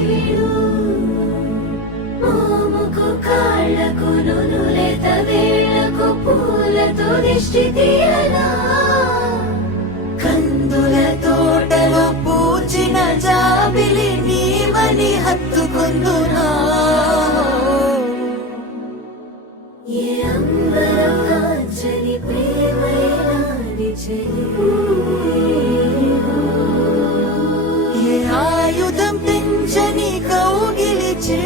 వీడు మోముకు కాళ్ళకు నునులేత వేళ్లకు పూలతో దిష్టి తీయనా కందుల తోటలో పూచిన జాబిలి నీవని హత్తుకుందునా ఏ అంబరం కాంచని ప్రేమైనాది చెలి ఏ ఆయుధం పెంచని కౌగిలి చే